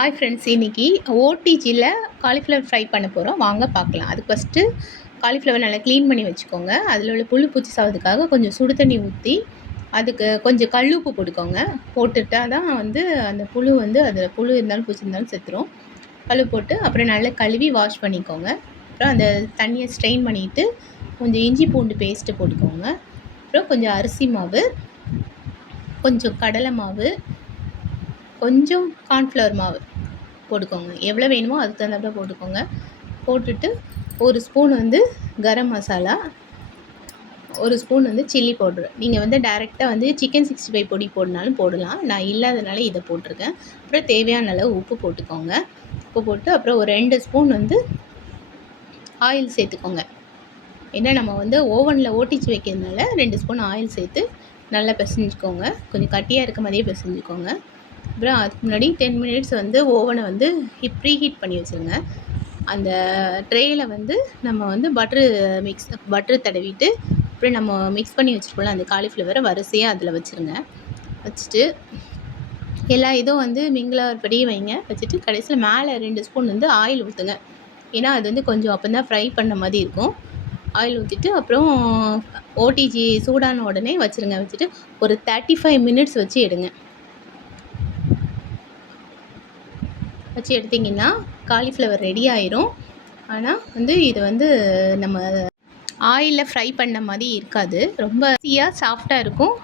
Hi friends, இன்றைக்கி ஓடிஜியில் cauliflower fry பண்ண போகிறோம். வாங்க பார்க்கலாம். அதுக்கு ஃபஸ்ட்டு காலிஃப்ளவர் நல்லா க்ளீன் பண்ணி வச்சுக்கோங்க. அதில் உள்ள புழு பூச்சி சாவதுக்காக கொஞ்சம் சுடு தண்ணி ஊற்றி அதுக்கு கொஞ்சம் கல் உப்பு போட்டுக்கோங்க. போட்டுட்டா தான் அந்த புழு அதில் புழு இருந்தாலும் பூச்சி இருந்தாலும் செத்துரும். கல் போட்டு அப்புறம் நல்லா கழுவி வாஷ் பண்ணிக்கோங்க. அப்புறம் அந்த தண்ணியை ஸ்ட்ரெயின் பண்ணிவிட்டு கொஞ்சம் இஞ்சி பூண்டு பேஸ்ட்டு போட்டுக்கோங்க. அப்புறம் கொஞ்சம் அரிசி மாவு, கொஞ்சம் கடலை மாவு, கொஞ்சம் கார்ன்ஃப்ளவர் மாவு போட்டுக்கோங்க. எவ்வளோ வேணுமோ அதுக்கு தகுந்தாப்புல போட்டுக்கோங்க. போட்டுட்டு ஒரு ஸ்பூன் கரம் மசாலா, ஒரு ஸ்பூன் சில்லி பவுட்ரு. நீங்கள் டைரெக்டாக சிக்கன் 65 பொடி போடனாலும் போடலாம். நான் இல்லாதனால இதை போட்டிருக்கேன். அப்புறம் தேவையான அளவு உப்பு போட்டுக்கோங்க. உப்பு போட்டு அப்புறம் ஒரு 2 ஸ்பூன் ஆயில் சேர்த்துக்கோங்க. ஏன்னா நம்ம ஓவனில் ஓட்டிச்சு வைக்கிறதுனால 2 ஸ்பூன் ஆயில் சேர்த்து நல்லா பிசைஞ்சிக்கோங்க. கொஞ்சம் கட்டியாக இருக்க மாதிரியே பிசைஞ்சிக்கோங்க. அப்புறம் அதுக்கு முன்னாடி 10 மினிட்ஸ் ஓவனை ப்ரீ ஹீட் பண்ணி வச்சுருங்க. அந்த ட்ரேயில் நம்ம பட்ரு தடவிட்டு அப்புறம் நம்ம மிக்ஸ் பண்ணி வச்சுருக்கோம்ல அந்த காலிஃப்ளவரை வரிசையாக அதில் வச்சுருங்க. வச்சுட்டு எல்லா இதுவும் மிங்கிலாகிறபடி வைங்க. வச்சுட்டு கடைசியில் மேலே 2 ஸ்பூன் ஆயில் ஊற்றுங்க. ஏன்னா அது கொஞ்சம் அப்போ தான் ஃப்ரை பண்ண மாதிரி இருக்கும். ஆயில் ஊற்றிட்டு அப்புறம் ஓடிஜி சூடான உடனே வச்சுருங்க. வச்சுட்டு ஒரு 35 மினிட்ஸ் வச்சு எடுங்க. வச்சு எடுத்திங்கன்னா காலிஃப்ளவர் ரெடி ஆயிரும். ஆனால் இது நம்ம ஆயிலில் ஃப்ரை பண்ண மாதிரி இருக்காது. ரொம்ப ஈஸியாக சாஃப்டாக இருக்கும்.